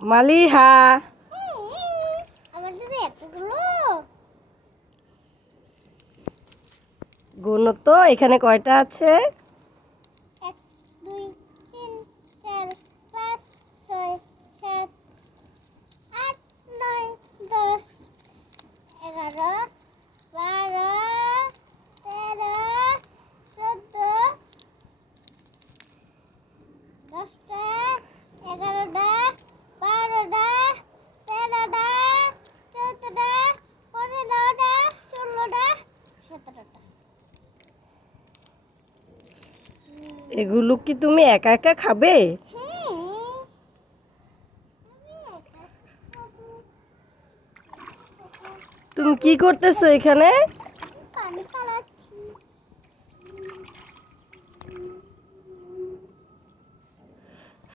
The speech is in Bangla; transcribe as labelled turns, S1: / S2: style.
S1: মালিহা। গুণ তো এখানে কয়টা আছে?
S2: এগারো
S1: এগুলো কি তুমি একা একা খাবে?
S2: হ্যাঁ।
S1: তুমি কি করতেছো এখানে?